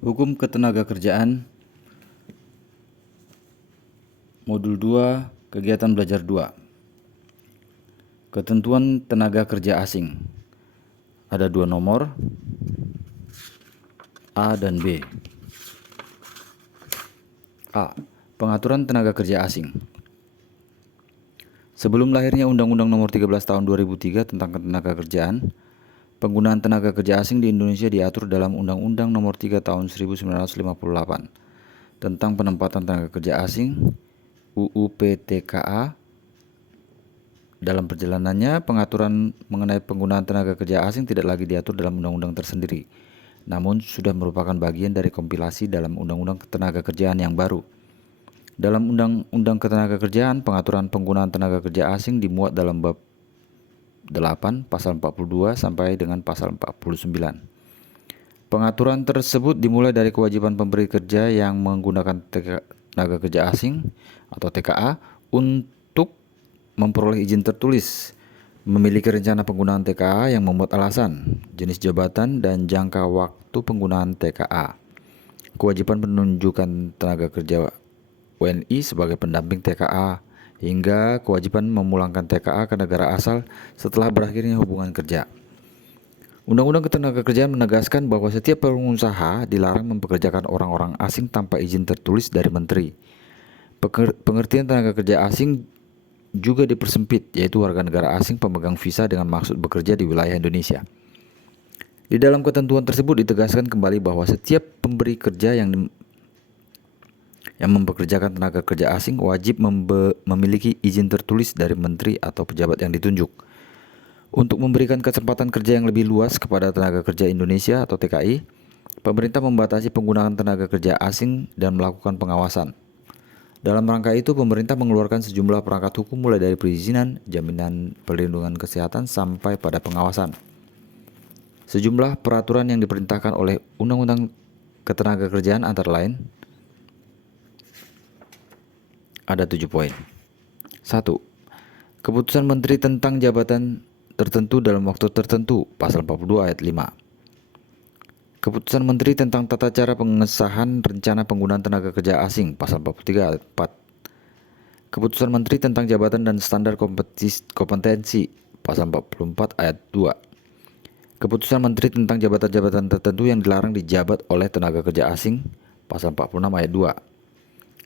Hukum Ketenagakerjaan Modul 2 Kegiatan Belajar 2. Ketentuan tenaga kerja asing. Ada dua nomor, A dan B. A. Pengaturan tenaga kerja asing. Sebelum lahirnya Undang-Undang Nomor 13 Tahun 2003 tentang Ketenagakerjaan, penggunaan tenaga kerja asing di Indonesia diatur dalam Undang-Undang Nomor 3 Tahun 1958 tentang penempatan tenaga kerja asing UU PTKA. Dalam perjalanannya, pengaturan mengenai penggunaan tenaga kerja asing tidak lagi diatur dalam undang-undang tersendiri, namun sudah merupakan bagian dari kompilasi dalam Undang-Undang Ketenagakerjaan yang baru. Dalam Undang-Undang Ketenagakerjaan, pengaturan penggunaan tenaga kerja asing dimuat dalam bab 8 pasal 42 sampai dengan pasal 49. Pengaturan tersebut dimulai dari kewajiban pemberi kerja yang menggunakan tenaga kerja asing atau TKA untuk memperoleh izin tertulis, memiliki rencana penggunaan TKA yang memuat alasan, jenis jabatan, dan jangka waktu penggunaan TKA. Kewajiban penunjukan tenaga kerja WNI sebagai pendamping TKA, hingga kewajiban memulangkan TKA ke negara asal setelah berakhirnya hubungan kerja. Undang-Undang Ketenagakerjaan menegaskan bahwa setiap pengusaha dilarang mempekerjakan orang-orang asing tanpa izin tertulis dari menteri. Pengertian tenaga kerja asing juga dipersempit, yaitu warga negara asing pemegang visa dengan maksud bekerja di wilayah Indonesia. Di dalam ketentuan tersebut ditegaskan kembali bahwa setiap pemberi kerja yang mempekerjakan tenaga kerja asing wajib memiliki izin tertulis dari menteri atau pejabat yang ditunjuk. Untuk memberikan kesempatan kerja yang lebih luas kepada tenaga kerja Indonesia atau TKI, pemerintah membatasi penggunaan tenaga kerja asing dan melakukan pengawasan. Dalam rangka itu, pemerintah mengeluarkan sejumlah perangkat hukum mulai dari perizinan, jaminan perlindungan kesehatan, sampai pada pengawasan. Sejumlah peraturan yang diperintahkan oleh Undang-Undang Ketenagakerjaan antara lain ada 7 poin. 1. Keputusan Menteri tentang jabatan tertentu dalam waktu tertentu, pasal 42 ayat 5. Keputusan Menteri tentang tata cara pengesahan rencana penggunaan tenaga kerja asing, pasal 43 ayat 4. Keputusan Menteri tentang jabatan dan standar kompetensi, pasal 44 ayat 2. Keputusan Menteri tentang jabatan-jabatan tertentu yang dilarang dijabat oleh tenaga kerja asing, pasal 46 ayat 2.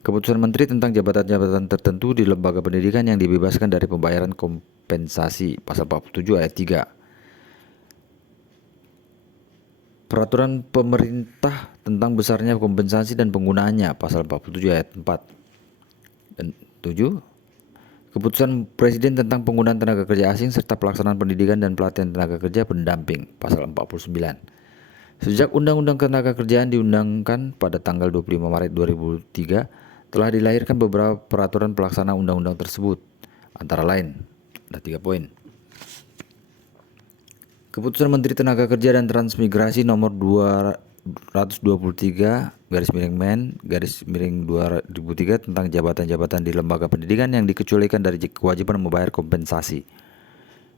Keputusan Menteri tentang jabatan-jabatan tertentu di lembaga pendidikan yang dibebaskan dari pembayaran kompensasi, pasal 47 ayat 3. Peraturan pemerintah tentang besarnya kompensasi dan penggunaannya, pasal 47 ayat 4. Dan 7. Keputusan Presiden tentang penggunaan tenaga kerja asing serta pelaksanaan pendidikan dan pelatihan tenaga kerja pendamping, pasal 49. Sejak Undang-Undang Ketenagakerjaan diundangkan pada tanggal 25 Maret 2003, telah dilahirkan beberapa peraturan pelaksana undang-undang tersebut. Antara lain, ada 3 poin. Keputusan Menteri Tenaga Kerja dan Transmigrasi nomor 223/Men/2003 tentang jabatan-jabatan di lembaga pendidikan yang dikecualikan dari kewajiban membayar kompensasi.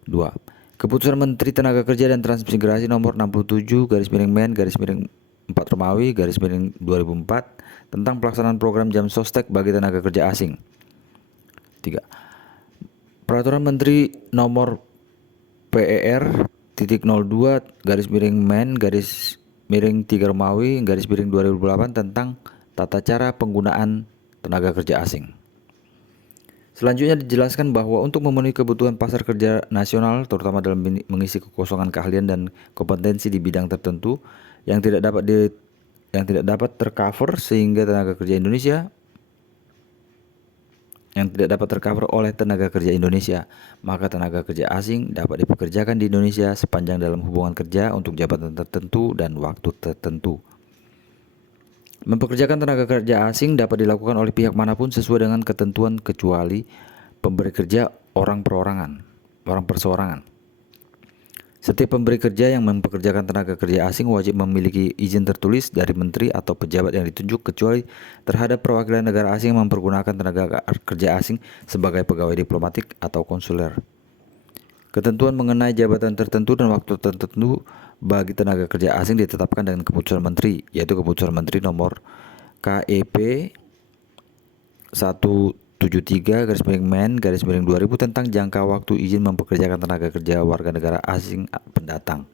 2. Keputusan Menteri Tenaga Kerja dan Transmigrasi nomor 67/Men/4 tentang pelaksanaan program jam sostek bagi tenaga kerja asing. 3. Peraturan Menteri nomor PER.02/Men/3/2008 tentang tata cara penggunaan tenaga kerja asing. Selanjutnya dijelaskan bahwa untuk memenuhi kebutuhan pasar kerja nasional, terutama dalam mengisi kekosongan keahlian dan kompetensi di bidang tertentu yang tidak dapat tercover oleh tenaga kerja Indonesia, maka tenaga kerja asing dapat dipekerjakan di Indonesia sepanjang dalam hubungan kerja untuk jabatan tertentu dan waktu tertentu. Mempekerjakan tenaga kerja asing dapat dilakukan oleh pihak manapun sesuai dengan ketentuan kecuali pemberi kerja orang perseorangan. Setiap pemberi kerja yang mempekerjakan tenaga kerja asing wajib memiliki izin tertulis dari menteri atau pejabat yang ditunjuk kecuali terhadap perwakilan negara asing yang mempergunakan tenaga kerja asing sebagai pegawai diplomatik atau konsuler. Ketentuan mengenai jabatan tertentu dan waktu tertentu bagi tenaga kerja asing ditetapkan dengan keputusan menteri, yaitu keputusan menteri nomor KEP 173/Men/2000 tentang jangka waktu izin mempekerjakan tenaga kerja warga negara asing pendatang.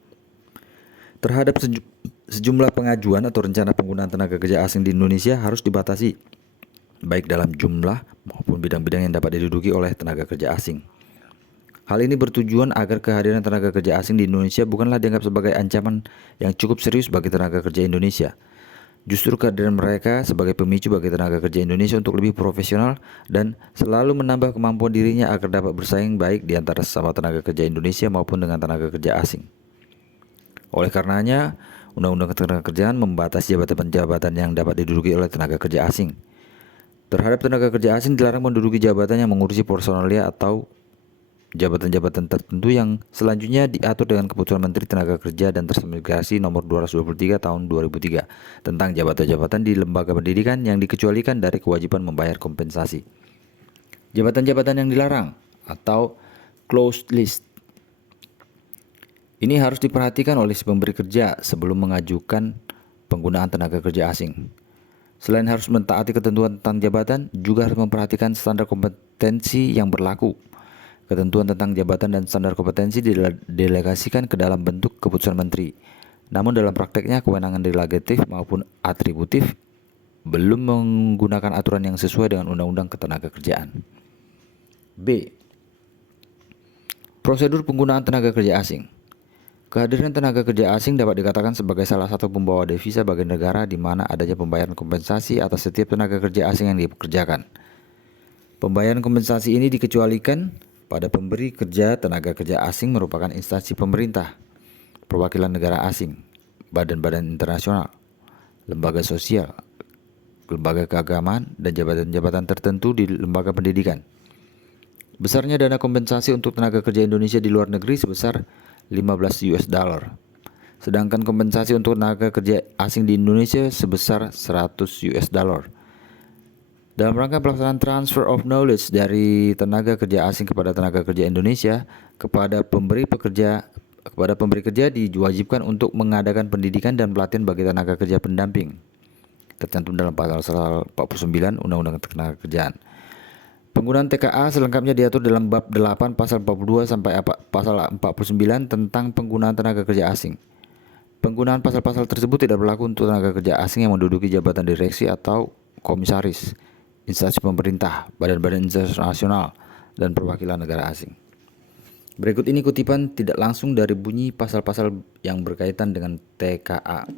Terhadap sejumlah pengajuan atau rencana penggunaan tenaga kerja asing di Indonesia harus dibatasi, baik dalam jumlah maupun bidang-bidang yang dapat diduduki oleh tenaga kerja asing. Hal ini bertujuan agar kehadiran tenaga kerja asing di Indonesia bukanlah dianggap sebagai ancaman yang cukup serius bagi tenaga kerja Indonesia. Justru kehadiran mereka sebagai pemicu bagi tenaga kerja Indonesia untuk lebih profesional dan selalu menambah kemampuan dirinya agar dapat bersaing baik di antara sesama tenaga kerja Indonesia maupun dengan tenaga kerja asing. Oleh karenanya, Undang-Undang Ketenagakerjaan membatasi jabatan-jabatan yang dapat diduduki oleh tenaga kerja asing. Terhadap tenaga kerja asing dilarang menduduki jabatan yang mengurusi personalia atau jabatan-jabatan tertentu yang selanjutnya diatur dengan Keputusan Menteri Tenaga Kerja dan Transmigrasi Nomor 223 Tahun 2003 tentang jabatan-jabatan di lembaga pendidikan yang dikecualikan dari kewajiban membayar kompensasi. Jabatan-jabatan yang dilarang atau closed list. Ini harus diperhatikan oleh si pemberi kerja sebelum mengajukan penggunaan tenaga kerja asing. Selain harus mentaati ketentuan tentang jabatan, juga harus memperhatikan standar kompetensi yang berlaku. Ketentuan tentang jabatan dan standar kompetensi didelegasikan ke dalam bentuk keputusan menteri. Namun dalam prakteknya kewenangan delegatif maupun atributif belum menggunakan aturan yang sesuai dengan Undang-Undang Ketenagakerjaan. B. Prosedur penggunaan tenaga kerja asing. Kehadiran tenaga kerja asing dapat dikatakan sebagai salah satu pembawa devisa bagi negara di mana adanya pembayaran kompensasi atas setiap tenaga kerja asing yang dipekerjakan. Pembayaran kompensasi ini dikecualikan pada pemberi kerja tenaga kerja asing merupakan instansi pemerintah, perwakilan negara asing, badan-badan internasional, lembaga sosial, lembaga keagamaan, dan jabatan-jabatan tertentu di lembaga pendidikan. Besarnya dana kompensasi untuk tenaga kerja Indonesia di luar negeri sebesar $15. Sedangkan kompensasi untuk tenaga kerja asing di Indonesia sebesar $100. Dalam rangka pelaksanaan transfer of knowledge dari tenaga kerja asing kepada tenaga kerja Indonesia, kepada pemberi kerja diwajibkan untuk mengadakan pendidikan dan pelatihan bagi tenaga kerja pendamping. Tercantum dalam pasal 49 Undang-Undang Ketenagakerjaan. Penggunaan TKA selengkapnya diatur dalam bab 8 pasal 42 sampai pasal 49 tentang penggunaan tenaga kerja asing. Penggunaan pasal-pasal tersebut tidak berlaku untuk tenaga kerja asing yang menduduki jabatan direksi atau komisaris, instansi pemerintah, badan-badan internasional, dan perwakilan negara asing. Berikut ini kutipan tidak langsung dari bunyi pasal-pasal yang berkaitan dengan TKA.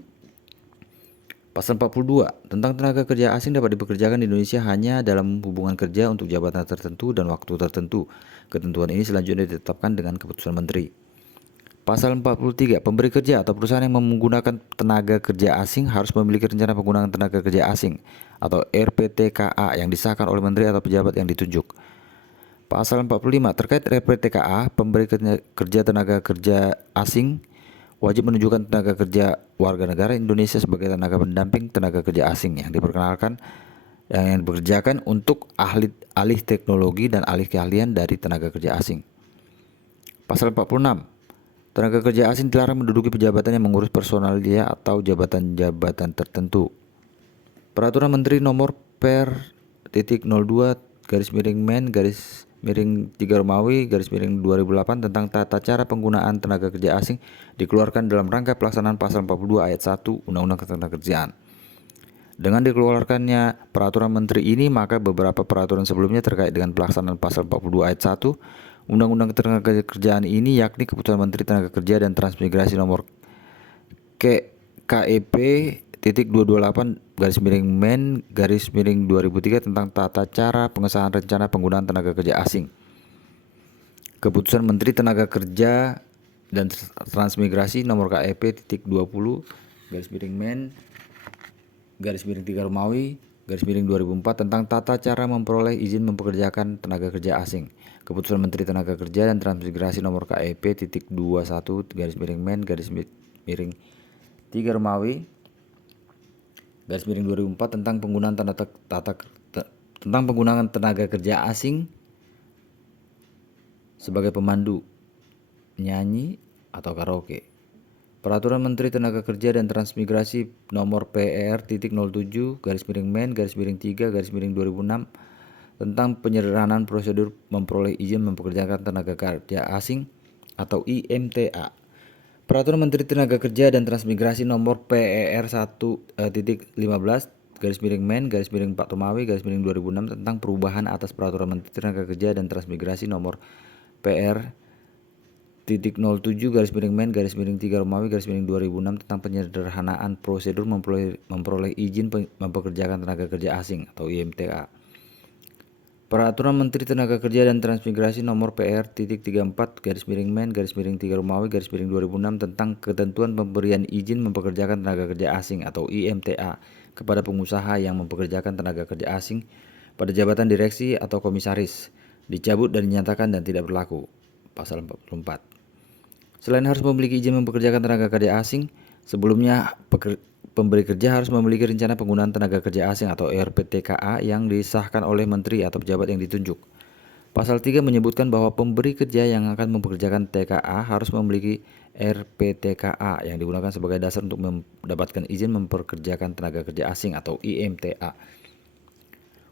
Pasal 42 tentang tenaga kerja asing dapat dipekerjakan di Indonesia hanya dalam hubungan kerja untuk jabatan tertentu dan waktu tertentu. Ketentuan ini selanjutnya ditetapkan dengan keputusan menteri. Pasal 43, pemberi kerja atau perusahaan yang menggunakan tenaga kerja asing harus memiliki rencana penggunaan tenaga kerja asing atau RPTKA yang disahkan oleh menteri atau pejabat yang ditunjuk. Pasal 45, terkait RPTKA, pemberi kerja tenaga kerja asing wajib menunjukkan tenaga kerja warga negara Indonesia sebagai tenaga pendamping tenaga kerja asing yang dipekerjakan untuk alih teknologi dan alih keahlian dari tenaga kerja asing. Pasal 46, tenaga kerja asing dilarang menduduki pejabatan yang mengurus personalia atau jabatan-jabatan tertentu. Peraturan Menteri Nomor Per.Men/3 tentang tata cara penggunaan tenaga kerja asing dikeluarkan dalam rangka pelaksanaan pasal 42 ayat 1 Undang-Undang Ketenagakerjaan. Dengan dikeluarkannya peraturan menteri ini, maka beberapa peraturan sebelumnya terkait dengan pelaksanaan pasal 42 ayat 1 Undang-Undang Ketenagakerjaan ini, yakni Keputusan Menteri Tenaga Kerja dan Transmigrasi Nomor KEP 228/Men/2003 tentang tata cara pengesahan rencana penggunaan tenaga kerja asing. Keputusan Menteri Tenaga Kerja dan Transmigrasi Nomor KEP 20-Men/3 tentang tata cara memperoleh izin mempekerjakan tenaga kerja asing. Keputusan Menteri Tenaga Kerja dan Transmigrasi Nomor KEP 21-Men/3 tentang penggunaan tenaga kerja asing sebagai pemandu, nyanyi, atau karaoke. Peraturan Menteri Tenaga Kerja dan Transmigrasi Nomor PER.07-Men-3-2006 tentang penyederhanaan prosedur memperoleh izin mempekerjakan tenaga kerja asing atau IMTA. Peraturan Menteri Tenaga Kerja dan Transmigrasi Nomor PER1.18-Men-4-Romawi-2006 tentang perubahan atas Peraturan Menteri Tenaga Kerja dan Transmigrasi Nomor PR.07-Men-3-Romawi-2006 tentang penyederhanaan prosedur memperoleh izin mempekerjakan tenaga kerja asing atau IMTA. Peraturan Menteri Tenaga Kerja dan Transmigrasi Nomor PR.34-Men-3-Romawi-2006 tentang ketentuan pemberian izin mempekerjakan tenaga kerja asing atau IMTA kepada pengusaha yang mempekerjakan tenaga kerja asing pada jabatan direksi atau komisaris dicabut dan dinyatakan dan tidak berlaku. Pasal 44. Selain harus memiliki izin mempekerjakan tenaga kerja asing, sebelumnya pemberi kerja harus memiliki rencana penggunaan tenaga kerja asing atau RPTKA yang disahkan oleh menteri atau pejabat yang ditunjuk. Pasal 3 menyebutkan bahwa pemberi kerja yang akan mempekerjakan TKA harus memiliki RPTKA yang digunakan sebagai dasar untuk mendapatkan izin mempekerjakan tenaga kerja asing atau IMTA.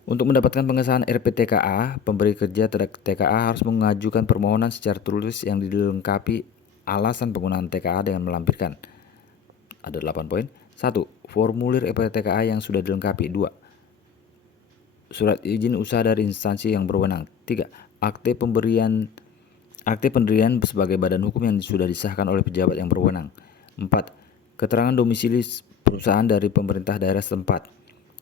Untuk mendapatkan pengesahan RPTKA, pemberi kerja TKA harus mengajukan permohonan secara tertulis yang dilengkapi alasan penggunaan TKA dengan melampirkan. Ada 8 poin. 1. Formulir RPTKA yang sudah dilengkapi. 2. Surat izin usaha dari instansi yang berwenang. 3. Akte pendirian sebagai badan hukum yang sudah disahkan oleh pejabat yang berwenang. 4. Keterangan domisili perusahaan dari pemerintah daerah setempat.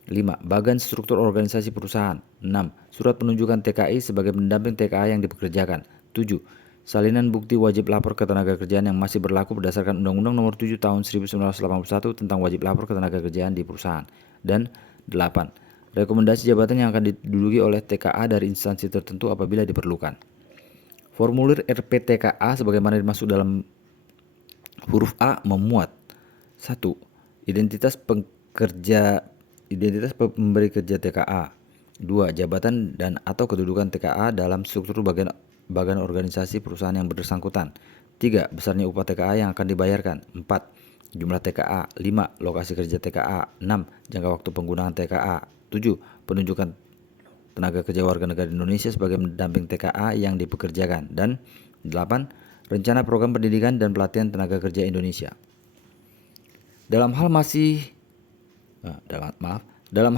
5. Bagan struktur organisasi perusahaan. 6. Surat penunjukan TKI sebagai pendamping TKA yang dipekerjakan. 7. Salinan bukti wajib lapor ketenagakerjaan yang masih berlaku berdasarkan Undang-Undang Nomor 7 Tahun 1981 tentang wajib lapor ketenagakerjaan di perusahaan. Dan 8. Rekomendasi jabatan yang akan diduduki oleh TKA dari instansi tertentu apabila diperlukan. Formulir RPTKA sebagaimana dimaksud dalam huruf A memuat 1. Identitas pemberi kerja TKA. 2. Jabatan dan atau kedudukan TKA dalam struktur bagian organisasi perusahaan yang bersangkutan. 3. Besarnya upah TKA yang akan dibayarkan. 4. Jumlah TKA. 5. Lokasi kerja TKA. 6. Jangka waktu penggunaan TKA. 7. Penunjukan tenaga kerja warga negara Indonesia sebagai pendamping TKA yang dipekerjakan. Dan 8. Rencana program pendidikan dan pelatihan tenaga kerja Indonesia. Dalam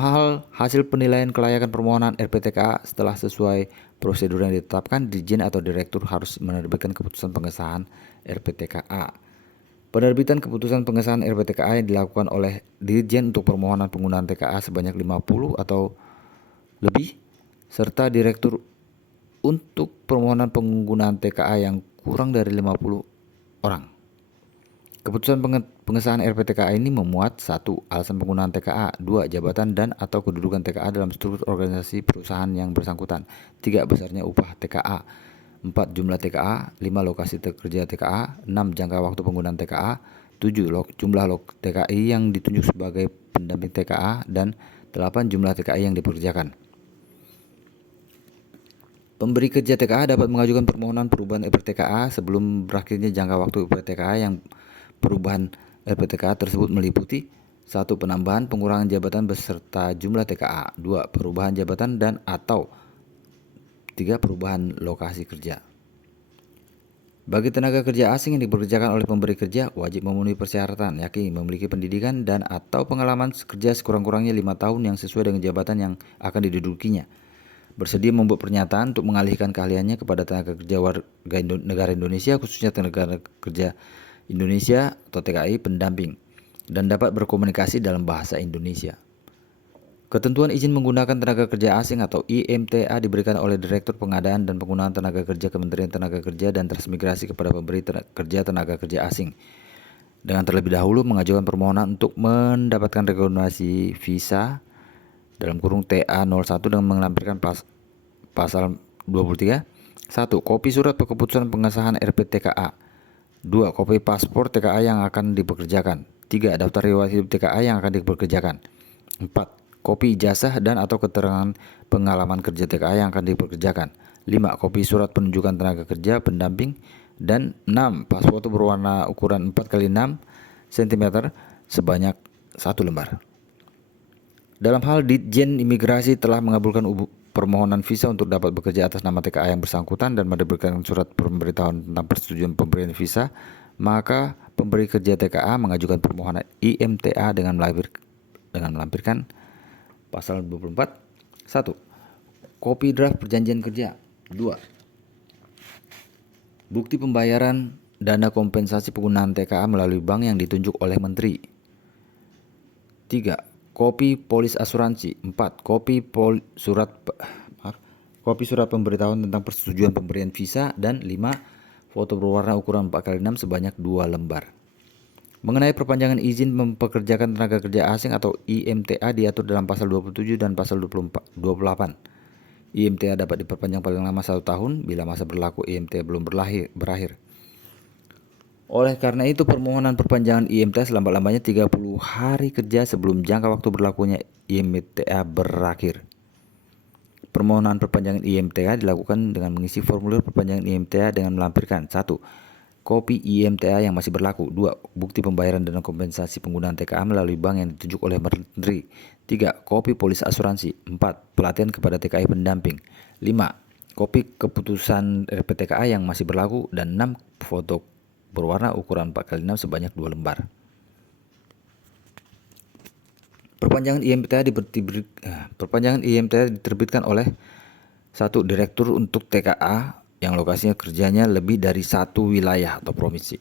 hal hasil penilaian kelayakan permohonan RPTKA setelah sesuai prosedur yang ditetapkan, Dirjen atau Direktur harus menerbitkan keputusan pengesahan RPTKA. Penerbitan keputusan pengesahan RPTKA yang dilakukan oleh Dirjen untuk permohonan penggunaan TKA sebanyak 50 atau lebih, serta Direktur untuk permohonan penggunaan TKA yang kurang dari 50 orang. Keputusan pengesahan RPTKA ini memuat 1. Alasan penggunaan TKA. 2. Jabatan dan atau kedudukan TKA dalam struktur organisasi perusahaan yang bersangkutan. 3. Besarnya upah TKA. 4. Jumlah TKA. 5. Lokasi kerja TKA. 6. Jangka waktu penggunaan TKA. 7. Jumlah TKI yang ditunjuk sebagai pendamping TKA. Dan 8. Jumlah TKI yang dipekerjakan. Pemberi kerja TKA dapat mengajukan permohonan perubahan RPTKA sebelum berakhirnya jangka waktu RPTKA yang perubahan RPTKA tersebut meliputi 1. Penambahan pengurangan jabatan beserta jumlah TKA. 2. Perubahan jabatan dan atau 3. Perubahan lokasi kerja. Bagi tenaga kerja asing yang dipekerjakan oleh pemberi kerja wajib memenuhi persyaratan yakni memiliki pendidikan dan atau pengalaman kerja sekurang-kurangnya 5 tahun yang sesuai dengan jabatan yang akan didudukinya. Bersedia membuat pernyataan untuk mengalihkan keahliannya kepada tenaga kerja warga negara Indonesia khususnya tenaga kerja Indonesia atau TKI pendamping dan dapat berkomunikasi dalam bahasa Indonesia. Ketentuan izin menggunakan tenaga kerja asing atau IMTA diberikan oleh Direktur Pengadaan dan Penggunaan Tenaga Kerja Kementerian Tenaga Kerja dan Transmigrasi kepada pemberi kerja tenaga kerja asing dengan terlebih dahulu mengajukan permohonan untuk mendapatkan rekomendasi visa dalam kurung TA01 dengan melampirkan pasal 23. 1. Kopi surat keputusan pengesahan RPTKA. 2. Kopi paspor TKA yang akan dipekerjakan. 3. Daftar riwayat hidup TKA yang akan dipekerjakan. 4. Kopi ijazah dan atau keterangan pengalaman kerja TKA yang akan dipekerjakan. 5. Kopi surat penunjukan tenaga kerja pendamping Dan 6. Pas foto berwarna ukuran 4x6 cm sebanyak 1 lembar. Dalam hal Ditjen Imigrasi telah mengabulkan permohonan visa untuk dapat bekerja atas nama TKA yang bersangkutan dan menerbitkan surat pemberitahuan tentang persetujuan pemberian visa, maka pemberi kerja TKA mengajukan permohonan IMTA dengan melampirkan pasal 24. 1. Kopi draft perjanjian kerja. 2. Bukti pembayaran dana kompensasi penggunaan TKA melalui bank yang ditunjuk oleh menteri. 3. Kopi polis asuransi. 4. Kopi surat pemberitahuan tentang persetujuan pemberian visa. Dan 5. Foto berwarna ukuran 4x6 sebanyak 2 lembar. Mengenai perpanjangan izin mempekerjakan tenaga kerja asing atau IMTA diatur dalam pasal 27 dan pasal 28. IMTA dapat diperpanjang paling lama 1 tahun bila masa berlaku IMTA belum berakhir. Oleh karena itu, permohonan perpanjangan IMTA selambat-lambatnya 30 hari kerja sebelum jangka waktu berlakunya IMTA berakhir. Permohonan perpanjangan IMTA dilakukan dengan mengisi formulir perpanjangan IMTA dengan melampirkan 1. Kopi IMTA yang masih berlaku. 2. Bukti pembayaran dana kompensasi penggunaan TKA melalui bank yang ditunjuk oleh menteri. 3. Kopi polis asuransi. 4. Pelatihan kepada TKI pendamping. 5. Kopi keputusan RPTKA yang masih berlaku. Dan 6. Foto berwarna ukuran 4x6 sebanyak 2 lembar. Perpanjangan IMTA diterbitkan oleh 1. Direktur untuk TKA yang lokasinya kerjanya lebih dari 1 wilayah atau provinsi.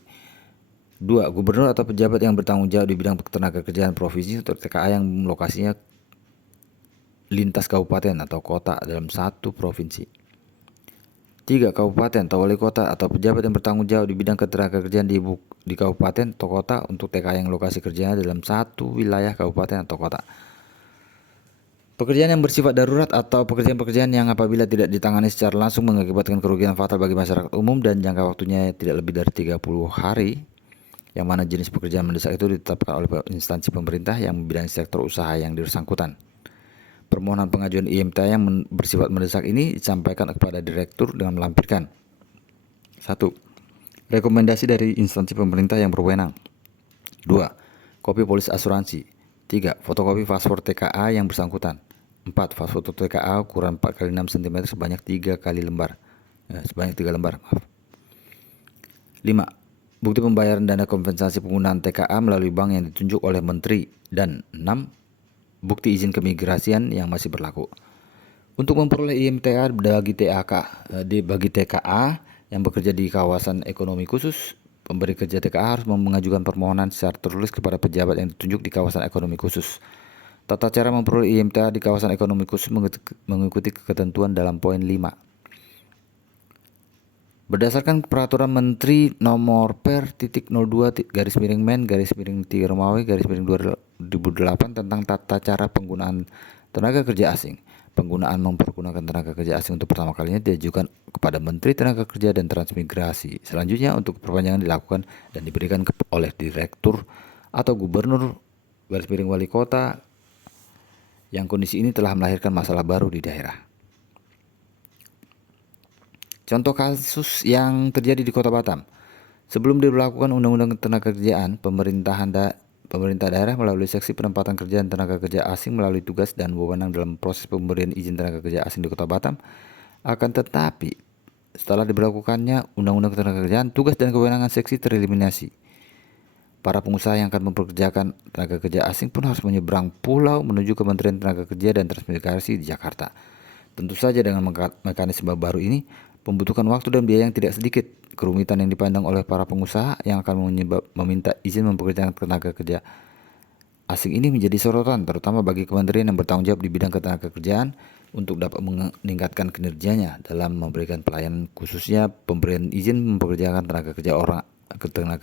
2. Gubernur atau pejabat yang bertanggung jawab di bidang tenaga kerjaan provinsi atau TKA yang lokasinya lintas kabupaten atau kota dalam 1 provinsi. 3. Kabupaten atau wali kota atau pejabat yang bertanggung jawab di bidang ketenaga kerjaan di kabupaten atau kota untuk TKA yang lokasi kerjanya dalam 1 wilayah kabupaten atau kota. Pekerjaan yang bersifat darurat atau pekerjaan-pekerjaan yang apabila tidak ditangani secara langsung mengakibatkan kerugian fatal bagi masyarakat umum dan jangka waktunya tidak lebih dari 30 hari, yang mana jenis pekerjaan mendesak itu ditetapkan oleh instansi pemerintah yang membidangi sektor usaha yang bersangkutan. Permohonan pengajuan IMTA yang bersifat mendesak ini disampaikan kepada direktur dengan melampirkan 1. Rekomendasi dari instansi pemerintah yang berwenang. 2. Kopi polis asuransi. 3. Fotokopi paspor TKA yang bersangkutan. 4. Foto TKA ukuran 4x6 cm sebanyak 3 lembar. 5. Bukti pembayaran dana kompensasi penggunaan TKA melalui bank yang ditunjuk oleh menteri. Dan 6. Bukti izin keimigrasian yang masih berlaku. Untuk memperoleh IMTA bagi TKA yang bekerja di kawasan ekonomi khusus, pemberi kerja TKA harus mengajukan permohonan secara tertulis kepada pejabat yang ditunjuk di kawasan ekonomi khusus. Tata cara memperoleh IMTA di kawasan ekonomi khusus mengikuti ketentuan dalam poin 5. Berdasarkan Peraturan Menteri Nomor Per/Men/3/2008 tentang tata cara penggunaan tenaga kerja asing. Penggunaan mempergunakan tenaga kerja asing untuk pertama kalinya diajukan kepada Menteri Tenaga Kerja dan Transmigrasi. Selanjutnya untuk perpanjangan dilakukan dan diberikan oleh direktur atau gubernur wali kota yang kondisi ini telah melahirkan masalah baru di daerah. Contoh kasus yang terjadi di Kota Batam. Sebelum diberlakukan Undang-Undang Ketenagakerjaan, pemerintah daerah melalui Seksi Penempatan Kerja dan Tenaga Kerja Asing melalui tugas dan wewenang dalam proses pemberian izin tenaga kerja asing di Kota Batam. Akan tetapi, setelah diberlakukannya Undang-Undang Ketenagakerjaan, tugas dan kewenangan seksi tereliminasi. Para pengusaha yang akan mempekerjakan tenaga kerja asing pun harus menyeberang pulau menuju Kementerian Tenaga Kerja dan Transmigrasi di Jakarta. Tentu saja dengan mekanisme baru ini membutuhkan waktu dan biaya yang tidak sedikit. Kerumitan yang dipandang oleh para pengusaha yang akan meminta izin mempekerjakan tenaga kerja asing ini menjadi sorotan, terutama bagi kementerian yang bertanggung jawab di bidang ketenagakerjaan untuk dapat meningkatkan kinerjanya dalam memberikan pelayanan, khususnya pemberian izin mempekerjakan tenaga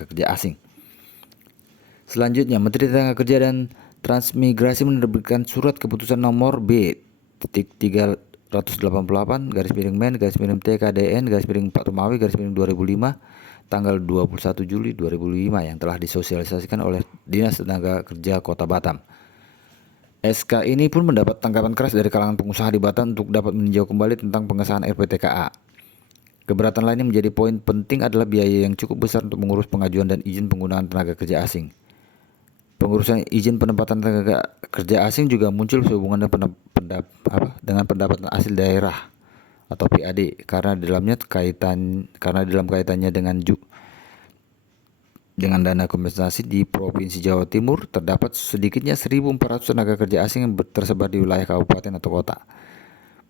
kerja asing. Selanjutnya, Menteri Tenaga Kerja dan Transmigrasi menerbitkan surat keputusan nomor B.388/Men/TKDN/4 tanggal 21 Juli 2005 yang telah disosialisasikan oleh Dinas Tenaga Kerja Kota Batam. SK ini pun mendapat tanggapan keras dari kalangan pengusaha di Batam untuk dapat meninjau kembali tentang pengesahan RPTKA. Keberatan lain yang menjadi poin penting adalah biaya yang cukup besar untuk mengurus pengajuan dan izin penggunaan tenaga kerja asing. Pengurusan izin penempatan tenaga kerja asing juga muncul sehubungan dengan pendapatan asli daerah atau PAD karena dalam kaitannya dengan dana kompensasi di Provinsi Jawa Timur terdapat sedikitnya 1.400 tenaga kerja asing yang tersebar di wilayah kabupaten atau kota.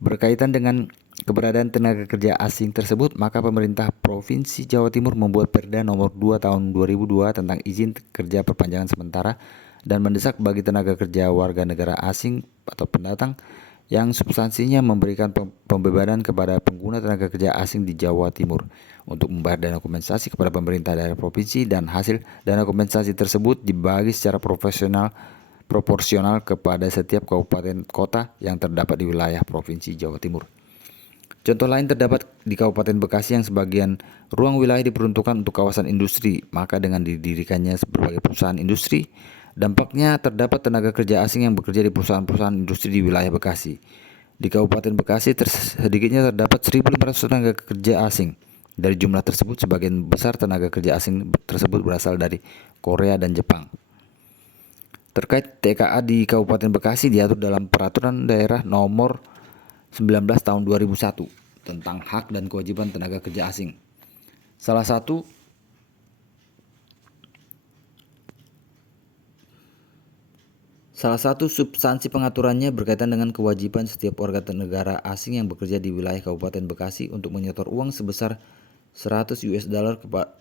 Berkaitan dengan keberadaan tenaga kerja asing tersebut, maka pemerintah Provinsi Jawa Timur membuat Perda Nomor 2 Tahun 2002 tentang izin kerja perpanjangan sementara dan mendesak bagi tenaga kerja warga negara asing atau pendatang yang substansinya memberikan pembebanan kepada pengguna tenaga kerja asing di Jawa Timur untuk membayar dana kompensasi kepada pemerintah daerah provinsi, dan hasil dana kompensasi tersebut dibagi secara proporsional kepada setiap kabupaten kota yang terdapat di wilayah Provinsi Jawa Timur. Contoh lain terdapat di Kabupaten Bekasi yang sebagian ruang wilayah diperuntukkan untuk kawasan industri, maka dengan didirikannya berbagai perusahaan industri, dampaknya terdapat tenaga kerja asing yang bekerja di perusahaan-perusahaan industri di wilayah Bekasi. Di Kabupaten Bekasi sedikitnya terdapat 1.500 tenaga kerja asing. Dari jumlah tersebut, sebagian besar tenaga kerja asing tersebut berasal dari Korea dan Jepang. Terkait TKA di Kabupaten Bekasi diatur dalam Peraturan Daerah Nomor 19 Tahun 2001 tentang hak dan kewajiban tenaga kerja asing. Salah satu substansi pengaturannya berkaitan dengan kewajiban setiap warga negara asing yang bekerja di wilayah Kabupaten Bekasi untuk menyetor uang sebesar $100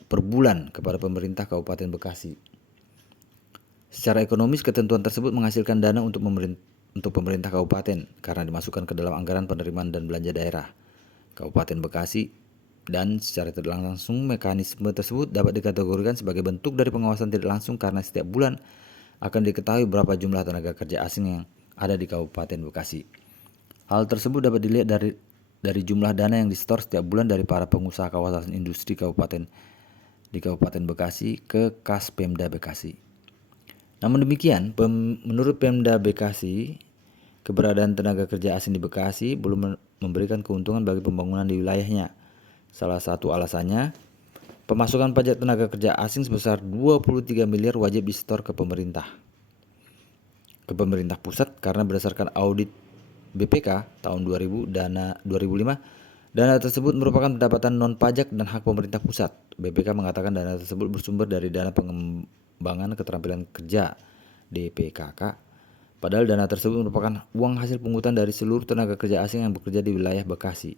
per bulan kepada pemerintah Kabupaten Bekasi. Secara ekonomis, ketentuan tersebut menghasilkan dana untuk pemerintah kabupaten karena dimasukkan ke dalam anggaran penerimaan dan belanja daerah Kabupaten Bekasi, dan secara tidak langsung mekanisme tersebut dapat dikategorikan sebagai bentuk dari pengawasan tidak langsung karena setiap bulan akan diketahui berapa jumlah tenaga kerja asing yang ada di Kabupaten Bekasi. Hal tersebut dapat dilihat dari jumlah dana yang disetor setiap bulan dari para pengusaha kawasan industri di Kabupaten Bekasi ke kas Pemda Bekasi. Namun demikian, menurut Pemda Bekasi, keberadaan tenaga kerja asing di Bekasi belum memberikan keuntungan bagi pembangunan di wilayahnya. Salah satu alasannya, pemasukan pajak tenaga kerja asing sebesar 23 miliar wajib disetor ke pemerintah pusat karena berdasarkan audit BPK tahun 2005, dana tersebut merupakan pendapatan non pajak dan hak pemerintah pusat. BPK mengatakan dana tersebut bersumber dari dana pengembangan keterampilan kerja DPKK, padahal dana tersebut merupakan uang hasil pungutan dari seluruh tenaga kerja asing yang bekerja di wilayah Bekasi.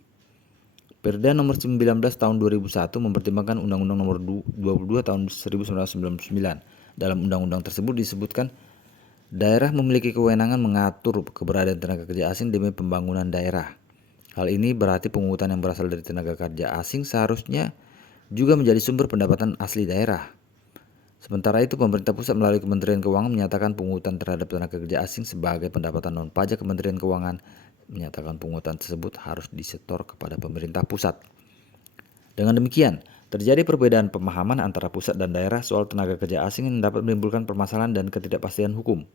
Perda Nomor 19 Tahun 2001 mempertimbangkan Undang-Undang Nomor 22 Tahun 1999. Dalam undang-undang tersebut disebutkan daerah memiliki kewenangan mengatur keberadaan tenaga kerja asing demi pembangunan daerah. Hal ini berarti pungutan yang berasal dari tenaga kerja asing seharusnya juga menjadi sumber pendapatan asli daerah. Sementara itu, pemerintah pusat melalui Kementerian Keuangan menyatakan pungutan terhadap tenaga kerja asing sebagai pendapatan non pajak. Kementerian Keuangan menyatakan pungutan tersebut harus disetor kepada pemerintah pusat. Dengan demikian, terjadi perbedaan pemahaman antara pusat dan daerah soal tenaga kerja asing yang dapat menimbulkan permasalahan dan ketidakpastian hukum.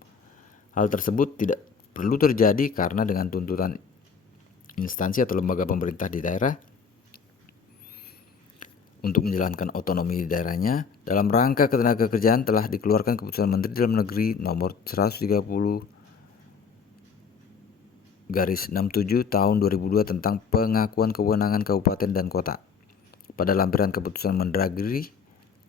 Hal tersebut tidak perlu terjadi karena dengan tuntutan instansi atau lembaga pemerintah di daerah untuk menjalankan otonomi di daerahnya, dalam rangka ketenaga kerjaan telah dikeluarkan Keputusan Menteri Dalam Negeri Nomor 130/67 Tahun 2002 tentang pengakuan kewenangan kabupaten dan kota. Pada lampiran Keputusan Mendagri,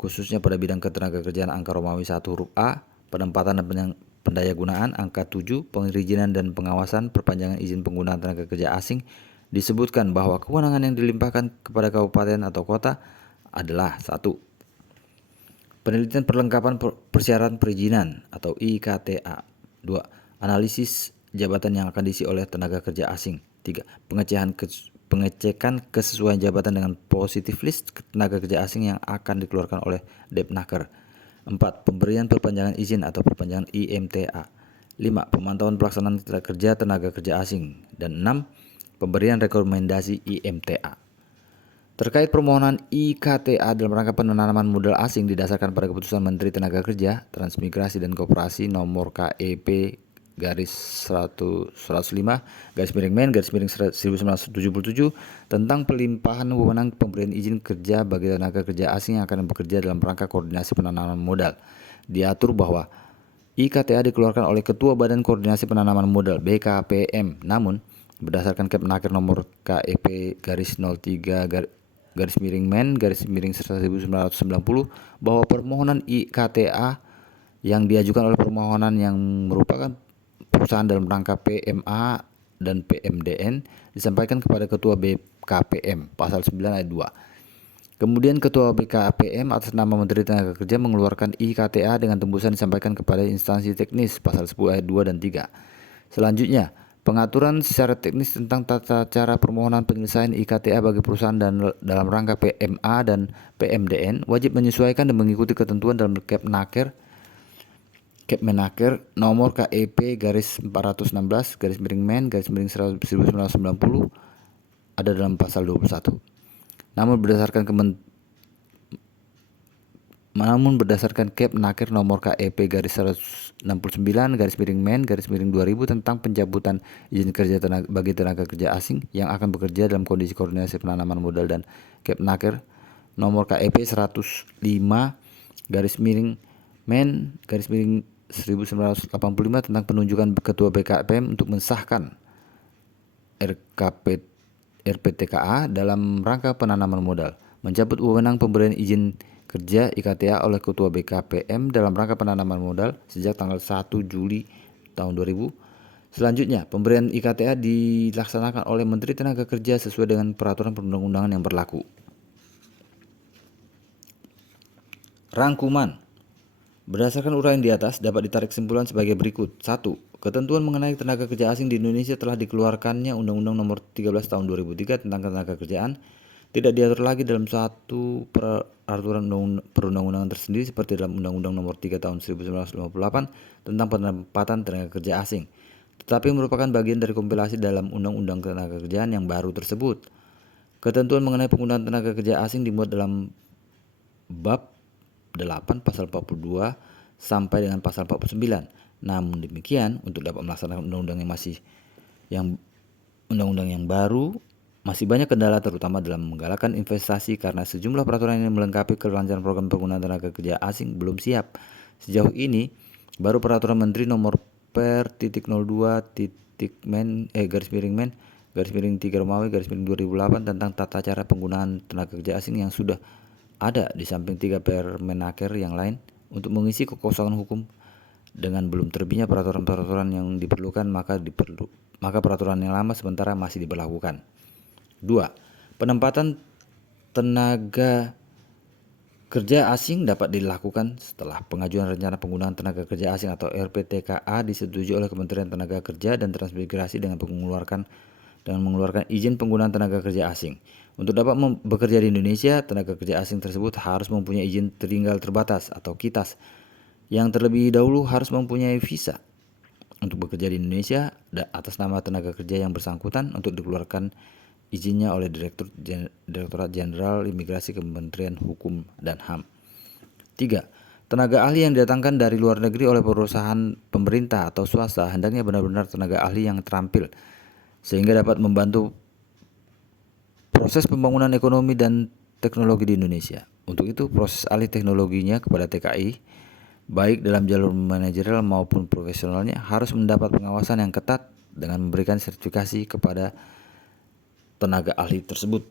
khususnya pada bidang ketenaga kerjaan angka Romawi 1 huruf A, penempatan dan pendayagunaan angka 7, perizinan dan pengawasan perpanjangan izin penggunaan tenaga kerja asing, disebutkan bahwa kewenangan yang dilimpahkan kepada kabupaten atau kota adalah 1. Penelitian perlengkapan persyaratan perizinan atau IKTA. 2. Analisis jabatan yang akan diisi oleh tenaga kerja asing. 3. Pengecekan kesesuaian jabatan dengan positif list tenaga kerja asing yang akan dikeluarkan oleh Depnaker. 4. Pemberian perpanjangan izin atau perpanjangan IMTA. 5. Pemantauan pelaksanaan kerja tenaga kerja asing. Dan 6. Pemberian rekomendasi IMTA. Terkait permohonan IKTA dalam rangka penanaman modal asing didasarkan pada Keputusan Menteri Tenaga Kerja, Transmigrasi dan Koperasi Nomor KEP garis 105 garis miring Men garis miring 1977 tentang pelimpahan wewenang pemberian izin kerja bagi tenaga kerja asing yang akan bekerja dalam rangka koordinasi penanaman modal. Diatur bahwa IKTA dikeluarkan oleh Ketua Badan Koordinasi Penanaman Modal BKPM. Namun berdasarkan Kepnaker nomor KEP garis 03 garis miring Men garis miring 1990 bahwa permohonan IKTA yang diajukan oleh permohonan yang merupakan perusahaan dalam rangka PMA dan PMDN disampaikan kepada Ketua BKPM pasal 9 ayat 2. Kemudian Ketua BKPM atas nama Menteri Tenaga Kerja mengeluarkan IKTA dengan tembusan disampaikan kepada instansi teknis pasal 10 ayat 2 dan 3. Selanjutnya, pengaturan secara teknis tentang tata cara permohonan penyelesaian IKTA bagi perusahaan dan dalam rangka PMA dan PMDN wajib menyesuaikan dan mengikuti ketentuan dalam Kepmenaker nomor KEP garis 416 garis miring Men garis miring 1990 ada dalam pasal 21. Namun berdasarkan Kepnaker nomor KEP garis 169 garis miring Men garis miring 2000 tentang pencabutan izin kerja bagi tenaga kerja asing yang akan bekerja dalam kondisi koordinasi penanaman modal dan Kepnaker nomor KEP 105 garis miring Men garis miring 1985 tentang penunjukan Ketua BKPM untuk mensahkan RPTKA dalam rangka penanaman modal, mencabut wewenang pemberian izin kerja IKTA oleh Ketua BKPM dalam rangka penanaman modal sejak tanggal 1 Juli tahun 2000. Selanjutnya, pemberian IKTA dilaksanakan oleh Menteri Tenaga Kerja sesuai dengan peraturan perundang-undangan yang berlaku. Rangkuman. Berdasarkan uraian di atas, dapat ditarik kesimpulan sebagai berikut. 1. Ketentuan mengenai tenaga kerja asing di Indonesia telah dikeluarkannya Undang-Undang Nomor 13 Tahun 2003 tentang Ketenaga Kerjaan, tidak diatur lagi dalam satu peraturan perundang-undangan tersendiri seperti dalam Undang-Undang Nomor 3 Tahun 1958 tentang penempatan tenaga kerja asing, tetapi merupakan bagian dari kompilasi dalam Undang-Undang Ketenaga Kerjaan yang baru tersebut. Ketentuan mengenai penggunaan tenaga kerja asing dimuat dalam bab 8 pasal 42 sampai dengan pasal 49. Namun demikian, untuk dapat melaksanakan undang-undang yang baru masih banyak kendala terutama dalam menggalakkan investasi karena sejumlah peraturan yang melengkapi kelancaran program penggunaan tenaga kerja asing belum siap. Sejauh ini baru peraturan Menteri nomor per.02.men garis miring Men garis miring 3 Romawi garis miring 2008 tentang tata cara penggunaan tenaga kerja asing yang sudah ada di samping 3 Permenaker yang lain untuk mengisi kekosongan hukum. Dengan belum terbitnya peraturan-peraturan yang diperlukan maka peraturan yang lama sementara masih diberlakukan. 2. Penempatan tenaga kerja asing dapat dilakukan setelah pengajuan rencana penggunaan tenaga kerja asing atau RPTKA disetujui oleh Kementerian Tenaga Kerja dan Transmigrasi dengan mengeluarkan izin penggunaan tenaga kerja asing. Untuk dapat bekerja di Indonesia, tenaga kerja asing tersebut harus mempunyai izin tinggal terbatas atau KITAS, yang terlebih dahulu harus mempunyai visa untuk bekerja di Indonesia atas nama tenaga kerja yang bersangkutan untuk dikeluarkan izinnya oleh Direktorat Jenderal Imigrasi Kementerian Hukum dan HAM. 3. Tenaga ahli yang didatangkan dari luar negeri oleh perusahaan pemerintah atau swasta hendaknya benar-benar tenaga ahli yang terampil sehingga dapat membantu proses pembangunan ekonomi dan teknologi di Indonesia. Untuk itu, proses alih teknologinya kepada TKI, baik dalam jalur manajerial maupun profesionalnya, harus mendapat pengawasan yang ketat dengan memberikan sertifikasi kepada tenaga ahli tersebut.